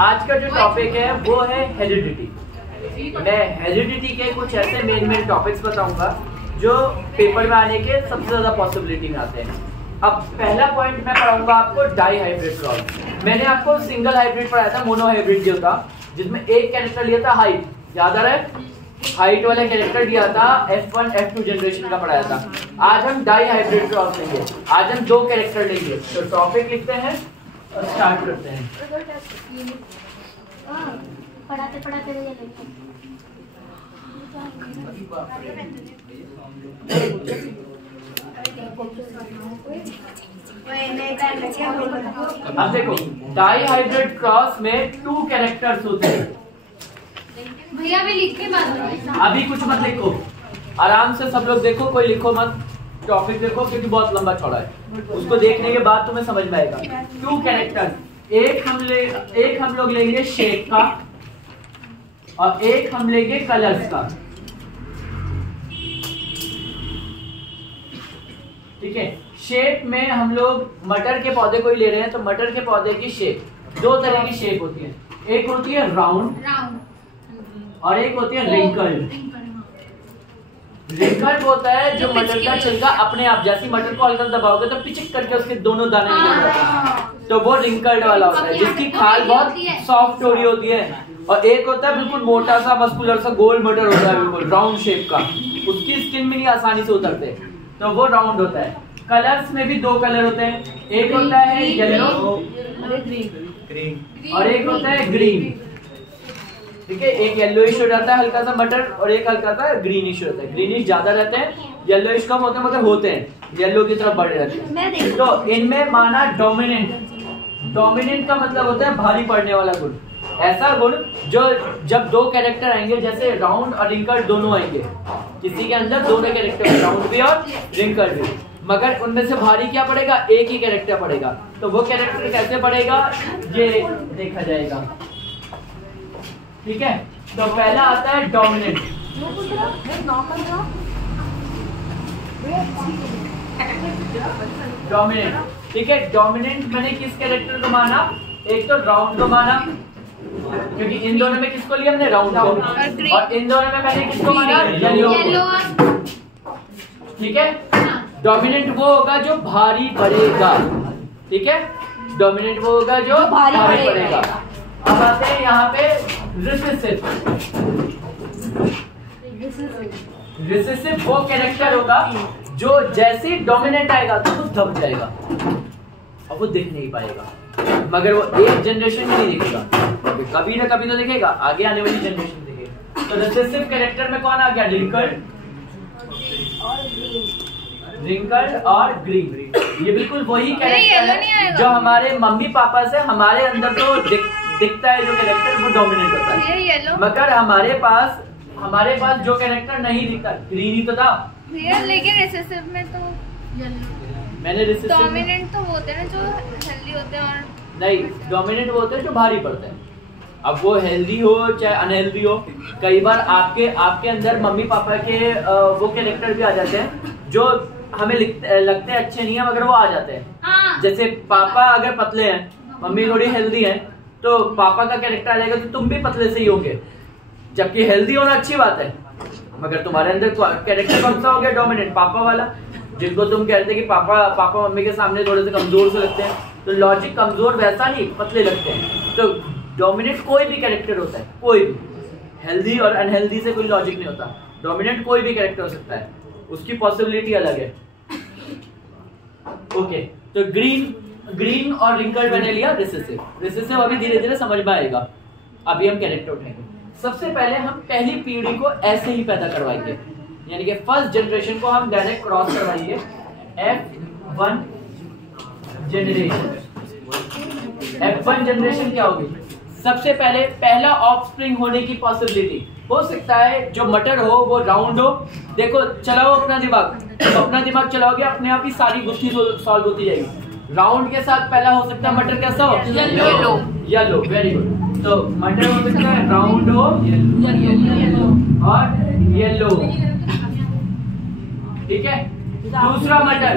आज का जो टॉपिक है वो है हेरिडिटी। मैं हेरिडिटी के कुछ ऐसे मेन टॉपिक्स बताऊंगा जो पेपर में आने के सबसे ज्यादा पॉसिबिलिटी में आते हैं। अब पहला पॉइंट मैं पढ़ाऊंगा आपको डाई हाइब्रिड क्रॉस। मैंने आपको सिंगल हाइब्रिड पढ़ाया था, मोनो हाइब्रिड जो था, जिसमें एक कैरेक्टर लिया था हाइट, याद आ रहा है? हाइट वाला कैरेक्टर दिया था, F1 F2 जनरेशन का पढ़ाया था। आज हम डाई हाइब्रिड क्रॉस लेंगे। आज हम दो कैरेक्टर लेंगे। तो टॉपिक लिखते हैं और स्टार्ट करते हैं। पढ़ाते पढ़ाते अब देखो, डाई हाइब्रिड क्रॉस में 2 कैरेक्टर्स होते हैं। भैया भी लिख के बात अभी कुछ मत लिखो, आराम से सब लोग देखो, कोई लिखो मत। टॉपिक देखो क्योंकि बहुत लंबा चौड़ा है, उसको देखने के बाद तुम्हें समझ में आएगा। 2 कैरेक्टर्स, एक हम लोग लेंगे शेप का और एक हम लेंगे कलर्स का। ठीक है, शेप में हम लोग मटर के पौधे को ही ले रहे हैं, तो मटर के पौधे की शेप 2 तरह की शेप होती है। एक होती है राउंड और एक होती है रिंकल्ड। रिंकल्ड होता है जो मटर का छिलका अपने आप, जैसे मटर को हल्का दबाओगे तो पिचक करके उसके दोनों दाने निकल जाते हैं, तो वो रिंकल्ड वाला होता है, जिसकी खाल बहुत सॉफ्ट हो रही होती है। और एक होता है बिल्कुल मोटा सा मस्कुलर सा गोल मटर होता है, बिल्कुल राउंड शेप का, उसकी स्किन में नहीं आसानी से उतरते, तो वो राउंड होता है। कलर्स में भी 2 कलर होते हैं, एक होता है येलो और एक होता है ग्रीन। ठीक है, एक येलोइश हो जाता है हल्का सा मटर और एक हल्का सा ग्रीनिश होता है। ग्रीनिश ज्यादा रहते हैं, येलोइश कम होते हैं, मगर होते हैं, येलो की तरफ बढ़े रहते हैं। तो इनमें माना डोमिनेंट का मतलब होता है भारी पड़ने वाला गुण। ऐसा गुण जो जब 2 कैरेक्टर आएंगे, जैसे राउंड और रिंकल्ड दोनों आएंगे, किसी के अंदर दोनों कैरेक्टर राउंड भी और रिंकल्ड भी, मगर उनमें से भारी क्या पड़ेगा? एक ही कैरेक्टर पड़ेगा। तो वो कैरेक्टर कैसे पड़ेगा ये देखा जाएगा। ठीक है, तो पहला आता है डोमिनेंट। ठीक है, डोमिनेंट मैंने किस कैरेक्टर को माना? एक तो राउंड को माना, क्योंकि इन दोनों में किसको लिया हमने? राउंड को। और इन दोनों में मैंने किसको माना? येलो। ठीक है, डोमिनेंट वो होगा जो भारी पड़ेगा। ठीक है, डोमिनेंट वो होगा जो भारी पड़ेगा। अब आते हैं यहाँ पे रिसेसिव। रिसेसिव वो कैरेक्टर होगा जो जैसे ही डोमिनेंट आएगा तो वो दब जाएगा और वो दिख नहीं पाएगा, मगर वो एक जनरेशन में नहीं दिखेगा, कभी ना कभी तो दिखेगा, आगे आने वाली जनरेशन दिखेगा। तो रिसेसिव कैरेक्टर में कौन आ गया? रिंकल्ड और ग्रीन। ये बिल्कुल वही कैरेक्टर है जो हमारे मम्मी पापा से हमारे अंदर तो दिखता है, जो कैरेक्टर वो डोमिनेट होता है, मगर हमारे पास जो कैरेक्टर नहीं दिखता, ग्रीन ही तो था। लेकिन रिसेसिव में तो मैंने रिसेसिव डोमिनेंट तो होते हैं जो हेल्दी होते हैं, और नहीं, डोमिनेंट वो होते हैं जो भारी पड़ते हैं। अब वो हेल्दी हो चाहे अनहेल्दी हो, कई बार आपके अंदर मम्मी पापा के वो कैरेक्टर भी आ जाते हैं जो हमें लगते हैं अच्छे नहीं है, मगर वो आ जाते हैं। जैसे पापा अगर पतले हैं, मम्मी थोड़ी हेल्दी है, तो पापा का कैरेक्टर आ जाएगा तो तुम भी पतले से ही होगे, जबकि हेल्दी होना अच्छी बात है, मगर तुम्हारे अंदर कैरेक्टर कौन सा हो गया? डोमिनेंट, पापा वाला, जिनको तुम कहते हैं कि पापा मम्मी के सामने थोड़े से कमजोर से लगते हैं, तो लॉजिक कमजोर वैसा नहीं, पतले लगते हैं। तो डोमिनेंट कोई भी कैरेक्टर होता है, कोई भी, हेल्दी और अनहेल्दी से कोई लॉजिक नहीं होता। डोमिनेंट कोई भी कैरेक्टर हो सकता है, उसकी पॉसिबिलिटी अलग है। ओके, तो ग्रीन और रिंकल्ड मैंने लिया। रिसेसिव अभी धीरे धीरे समझ में आएगा। अभी हम कैरेक्टर उठाएंगे। सबसे पहले हम पहली पीढ़ी को ऐसे ही पैदा करवाएंगे, यानी कि फर्स्ट जनरेशन को हम डायरेक्ट क्रॉस करवाएंगे। F1 generation. F1 जनरेशन क्या होगी? सबसे पहले पहला ऑफस्प्रिंग होने की पॉसिबिलिटी हो सकता है जो मटर हो वो राउंड हो। देखो, चलाओ अपना दिमाग, तो अपना दिमाग चलाओगे अपने आप ही सारी गुत्थी सॉल्व होती जाएगी। राउंड के साथ पहला हो सकता है मटर कैसा हो? येलो। Very good. तो मटर हो सकता है राउंड हो और येलो। ठीक है, दूसरा मटर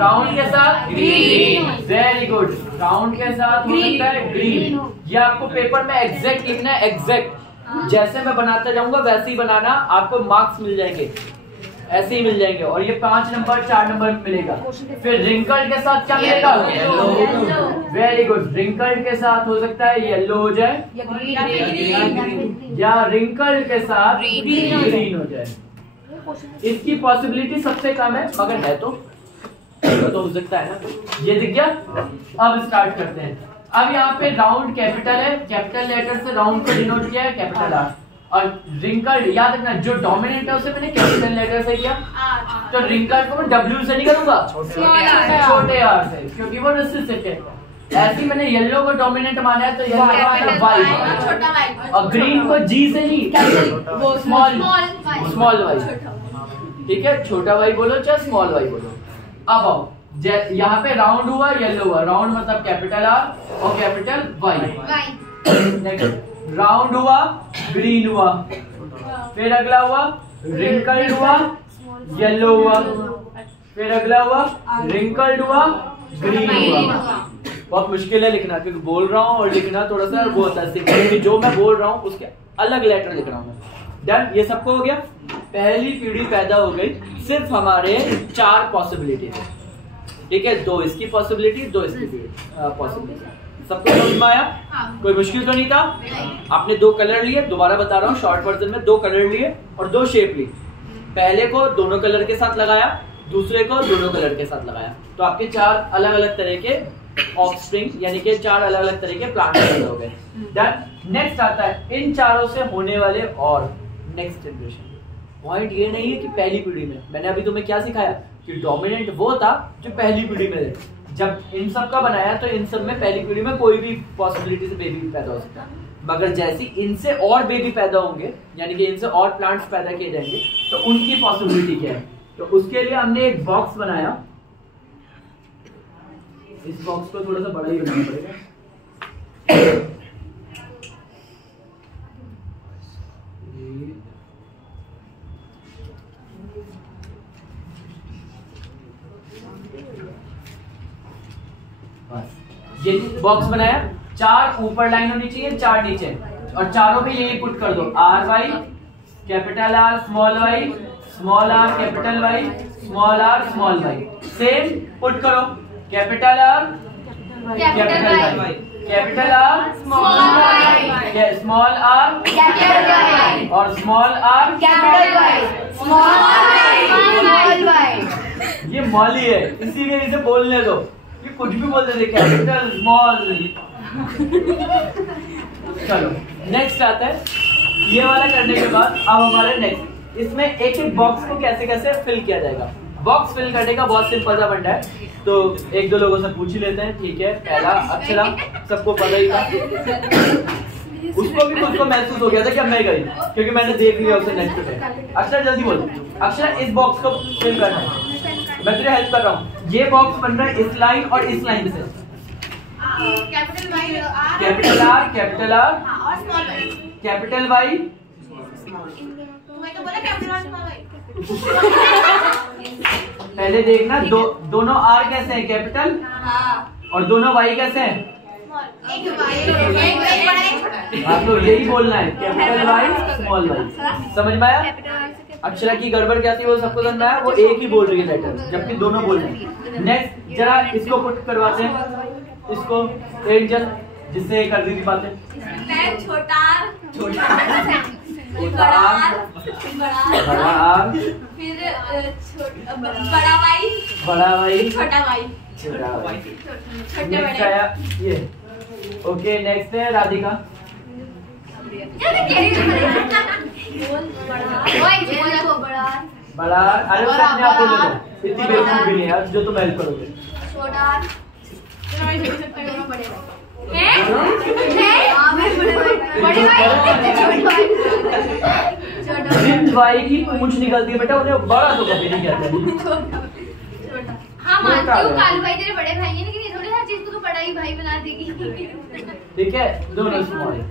राउंड के साथ ग्रीन। Very good. राउंड के साथ हो सकता है ग्रीन। ये आपको पेपर में एग्जैक्ट लिखना है, एग्जैक्ट जैसे मैं बनाता जाऊंगा वैसे ही बनाना, आपको मार्क्स मिल जाएंगे, ऐसे ही मिल जाएंगे। और ये 5 नंबर 4 नंबर मिलेगा। फिर रिंकल के साथ क्या मिलेगा? Very good. रिंकल के साथ हो सकता है येलो हो जाए या रिंकल के साथ ग्रीन हो जाए। इसकी पॉसिबिलिटी सबसे कम है, मगर है तो हो सकता है ना। ये दिख गया। अब स्टार्ट करते हैं। अब यहाँ पे राउंड कैपिटल है, कैपिटल लेटर से राउंड को डिनोट किया है, कैपिटल आर। और रिंकल याद रखना, जो डोमिनेंट है उसे मैंने कैपिटल लेटर से किया, तो रिंकल को मैं डब्ल्यू से नहीं करूंगा, छोटे आर से, क्योंकि वो रिसेसिव है। ऐसे ही मैंने येलो को डोमिनेंट माना है, तो येलो का वाई, और ग्रीन को जी से नहीं, स्मॉल वाई। ठीक है, छोटा वाई बोलो चाहे स्मॉल वाई बोलो। अब आओ, यहाँ पे राउंड हुआ, येलो हुआ। राउंड मतलब कैपिटल आर और कैपिटल वाई। राउंड हुआ, ग्रीन हुआ। फिर अगला हुआ रिंकल्ड हुआ, येलो हुआ। फिर अगला हुआ रिंकल्ड हुआ, ग्रीन हुआ। बहुत मुश्किल है लिखना, क्योंकि बोल रहा हूँ और लिखना थोड़ा सा वो होता है, क्योंकि जो मैं बोल रहा हूँ उसके अलग लेटर लिख रहा हूँ मैं। डन, ये सबको हो गया। पहली पीढ़ी पैदा हो गई। सिर्फ हमारे 4 पॉसिबिलिटी थे, ठीक है, 2 इसकी पॉसिबिलिटी, 2 इसकी पॉसिबिलिटी। सबको समझ में आया? कोई मुश्किल तो नहीं था? आपने 2 कलर लिए, दोबारा बता रहा हूँ शॉर्ट वर्जन में, 2 कलर लिए और 2 शेप ली। पहले को दोनों कलर के साथ लगाया, दूसरे को दोनों कलर के साथ लगाया, तो आपके 4 अलग अलग तरह के ऑफस्प्रिंग यानी कि 4 अलग अलग तरह के प्लांट पैदा हो गए। डन। नेक्स्ट आता है इन चारों से होने वाले और नेक्स्ट जनरेशन। पॉइंट ये नहीं है कि पहली पीढ़ी में, मैंने अभी तुम्हें क्या सिखाया कि डोमिनेंट वो था जो पहली पीढ़ी में थे। जब इन सब का बनाया तो इन सब में पहली पीढ़ी में कोई भी पॉसिबिलिटी से बेबी पैदा हो सकता है, मगर जैसे इनसे और बेबी पैदा होंगे यानी कि इनसे और प्लांट्स पैदा किए जाएंगे तो उनकी पॉसिबिलिटी क्या है। तो उसके लिए हमने एक बॉक्स बनाया। इस बॉक्स को थोड़ा सा बड़ा ही बनाना पड़ेगा। ये बॉक्स बनाया, 4 ऊपर लाइन होनी चाहिए, 4 नीचे, और चारों में यही पुट कर दो। R Y, capital R, small Y, small R, capital Y, small R, small Y. Same put करो, capital R, capital Y, capital R, small R, capital Y, और small R, capital Y, small Y. ये मॉली है, इसीलिए इसे बोलने दो, ये कुछ भी बोल देते, कैपिटल स्मॉल। चलो नेक्स्ट आता है। ये वाला करने के बाद अब हमारे नेक्स्ट, इसमें एक एक बॉक्स को कैसे कैसे फिल किया जाएगा। बॉक्स फिल करने का बहुत सिंपल सा फंडा है, तो 1-2 लोगों से पूछ ही लेते हैं। ठीक है, पहला अक्षरा, सबको पता ही था, उसको भी खुद को महसूस हो गया था कि अब मैं गई, क्योंकि मैंने देख लिया उसे नेक्स्ट पे। अक्षरा जल्दी बोल। अक्षरा, इस बॉक्स को फिल करना है, मैं तेरे हेल्प कर रहा हूँ। ये बॉक्स बन रहा है इस लाइन और इस लाइन से, capital Y, capital R, capital R और स्मॉल वाई, कैपिटल वाई। तो बोला कैपिटल आर, स्मॉल वाई। पहले देखना दोनों आर कैसे हैं, कैपिटल, और दोनों वाई कैसे हैं, एक वाई। हाँ, तो यही बोलना है, कैपिटल वाई, स्मॉल वाई। समझ में आया? अक्षरा की गड़बड़ क्या थी वो सबको समझ में आया, वो एक ही बोल रही है लेटर, जबकि दोनों बोल रहे हैं। नेक्स्ट जरा इसको पुट करवाते हैं, इसको एक जन जिससे कर दी थी बातें। छोटा आर, बड़ा आर, फिर बड़ा वाई, छोटा वाई। नेक्स्ट आया ये। ओके, नेक्स्ट है राधिका। बड़ा, अरे वो अपने आप बोल दो, इतनी बेवकूफ भी नहीं यार जो तुम हेल्प करोगे। वाई की पूंछ निकलती है बेटा, उन्हें बड़ा तो कभी नहीं कहते। हाँ, मानती हूँ कालू भाई तेरे बड़े भाई हैं, लेकिन ये थोड़ी हर चीज को तो बड़ा ही भाई बना देगी। ठीक है, दोनों स्मॉल।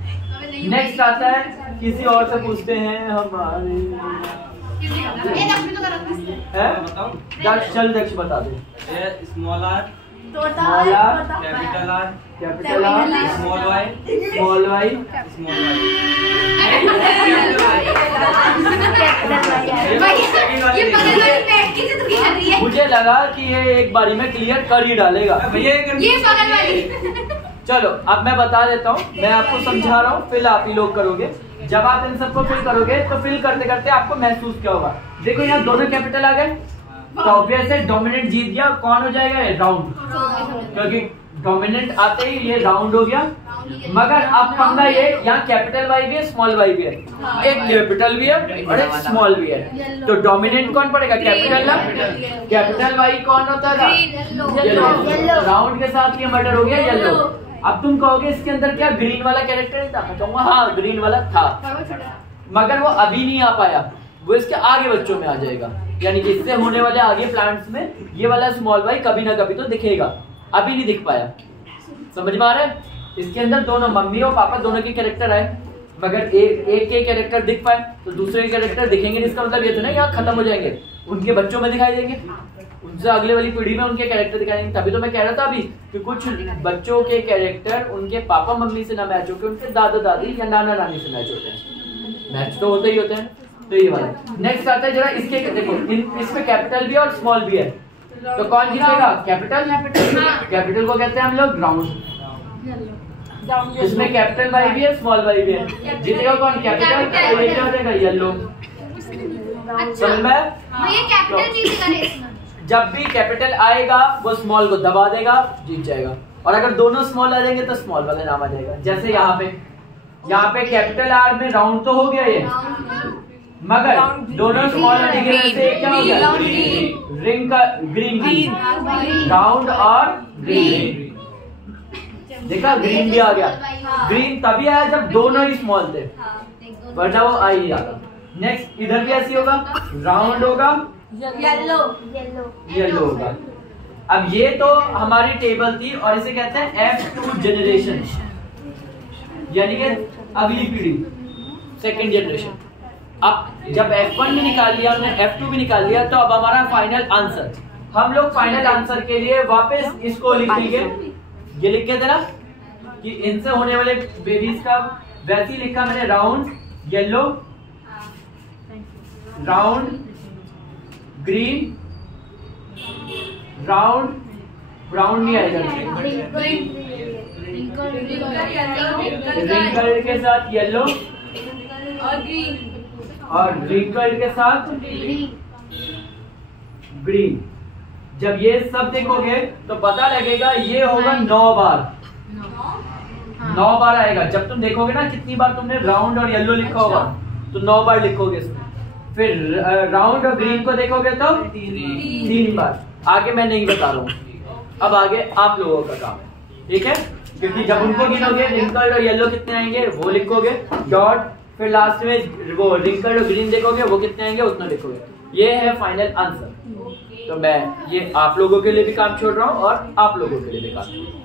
नेक्स्ट आता है, किसी और से पूछते हैं हमारे। दक्ष, चल दक्ष बता दे। Small R, small R, capital R, small Y, small Y, small Y. ये बगल वाली बैठ के तो कर रही है। मुझे लगा कि ये एक बारी में क्लियर कर ही डालेगा। भैया ये बगल वाली। चलो अब मैं बता देता हूँ, मैं आपको समझा रहा हूँ, फिल आप ही लोग करोगे। जब आप इन सबको फिल करोगे तो फिल करते करते आपको महसूस क्या होगा। देखो यहाँ दोनों कैपिटल आ गए तो ऑब्वियस है डोमिनेंट जीत गया। कौन हो जाएगा? राउंड, क्योंकि डोमिनेंट आते ही ये राउंड हो गया। मगर अब पंगा ये, यहाँ कैपिटल वाई भी है, स्मॉल वाई भी है, एक कैपिटल भी है और एक स्मॉल भी है। तो डोमिनेंट कौन पड़ेगा? कैपिटल ना। कैपिटल वाई कौन होता था? येलो। राउंड के साथ ये मर्डर हो गया येलो। अब तुम कहोगे इसके अंदर क्या ग्रीन वाला कैरेक्टर नहीं था? मैं कहूँगा हाँ ग्रीन वाला था, मगर वो अभी नहीं आ पाया, वो इसके आगे बच्चों में आ जाएगा। यानी कि इससे होने वाले आगे प्लांट्स में ये वाला स्मॉल वाई कभी ना कभी तो दिखेगा, अभी नहीं दिख पाया। समझ में आ रहा है? इसके अंदर दोनों मम्मी और पापा दोनों के कैरेक्टर आए, मगर एक के कैरेक्टर दिख पाए तो दूसरे के कैरेक्टर दिखेंगे। इसका मतलब ये तो नहीं यहाँ खत्म हो जाएंगे, उनके बच्चों में दिखाई देंगे, उनसे अगले वाली पीढ़ी में उनके कैरेक्टर दिखाई देंगे। तभी तो मैं कह रहा था अभी कि कुछ बच्चों के कैरेक्टर उनके पापा मम्मी से ना मैच होकर उनके दादा दादी या नाना नानी से मैच होते हैं। मैच तो होते ही होते हैं। तो ये वाला नेक्स्ट आता है, जरा इसके देखो, इसमें कैपिटल भी और स्मॉल भी है, तो कौन जीतेगा? कैपिटल। कैपिटल को कहते हैं हम लोग राउंड। इसमें कैपिटल वाई भी है, स्मॉल वाई भी है, जीतेगा कौन? कैपिटल। तो ये क्या हो जाएगा? येलो। समझ में? ये कैपिटल जीतेगा रेस में। जब भी कैपिटल आएगा वो स्मॉल को दबा देगा, जीत जाएगा। और अगर दोनों स्मॉल आ जाएंगे तो स्मॉल वाला नाम आ जाएगा। जैसे यहाँ पे कैपिटल आर में राउंड तो हो गया ये, मगर दोनों स्मॉल आने की वजह से क्या हो गया? रिंग का ग्रीन, राउंड और ग्रीन। देखा, ग्रीन भी आ गया। ग्रीन तभी आया जब दोनों ही स्मॉल थे, वरना वो आ ही जाता। नेक्स्ट इधर भी ऐसी होगा, राउंड होगा, येलो होगा। अब ये तो हमारी टेबल थी और इसे कहते हैं F2 जनरेशन, यानी कि अगली पीढ़ी, सेकंड जनरेशन। अब जब F1 भी निकाल लिया हमने, F2 भी निकाल लिया, तो अब हमारा फाइनल आंसर, हम लोग फाइनल आंसर के लिए वापस इसको लिखेंगे। ये लिख के देना कि इनसे होने वाले बेबीज का वैसे ही लिखा मैंने, round yellow, round green, round brown नहीं आएगा, रिंकल्ड के साथ येलो और रिंकल्ड के साथ ग्रीन। जब ये सब देखोगे तो पता लगेगा ये होगा 9 बार, 9 बार आएगा। जब तुम देखोगे ना कितनी बार तुमने राउंड और येलो लिखा होगा तो 9 बार लिखोगे इसमें। फिर राउंड और ग्रीन को देखोगे तो 3 बार। आगे मैं नहीं बता रहा हूँ, अब आगे आप लोगों का काम है, ठीक है? क्योंकि जब उनको गिनोगे रिंकल्ड और येलो कितने आएंगे वो लिखोगे, डॉट, फिर लास्ट में वो रिंकल्ड और ग्रीन देखोगे वो कितने आएंगे उतना लिखोगे। ये है फाइनल आंसर। तो मैं ये आप लोगों के लिए भी काम छोड़ रहा हूँ और आप लोगों के लिए भी काम छोड़ रहा हूँ।